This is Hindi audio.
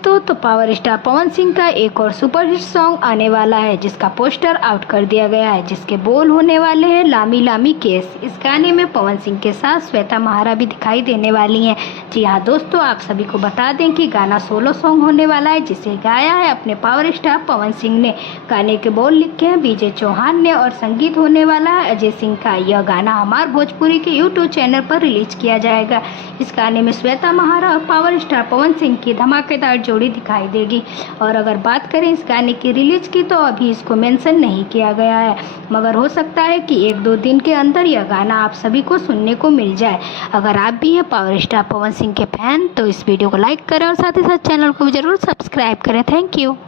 दोस्तों, तो पावर स्टार पवन सिंह का एक और सुपरहिट सॉन्ग आने वाला है जिसका पोस्टर आउट कर दिया गया है, जिसके बोल होने वाले हैं लामी लामी केस। इस गाने में पवन सिंह के साथ श्वेता महारा भी दिखाई देने वाली हैं। जी हाँ दोस्तों, आप सभी को बता दें कि गाना सोलो सॉन्ग होने वाला है जिसे गाया है अपने पावर स्टार पवन सिंह ने। गाने के बोल लिखे हैं बीजे चौहान ने और संगीत होने वाला है अजय सिंह का। यह गाना हमार भोजपुरी के यूट्यूब चैनल पर रिलीज किया जाएगा। इस गाने में श्वेता महारा और पावर स्टार पवन सिंह की धमाकेदार जोड़ी दिखाई देगी। और अगर बात करें इस गाने की रिलीज की, तो अभी इसको मेंशन नहीं किया गया है, मगर हो सकता है कि 1-2 दिन के अंदर यह गाना आप सभी को सुनने को मिल जाए। अगर आप भी हैं पावर स्टार पवन सिंह के फैन, तो इस वीडियो को लाइक करें और साथ ही साथ चैनल को भी जरूर सब्सक्राइब करें। Thank you.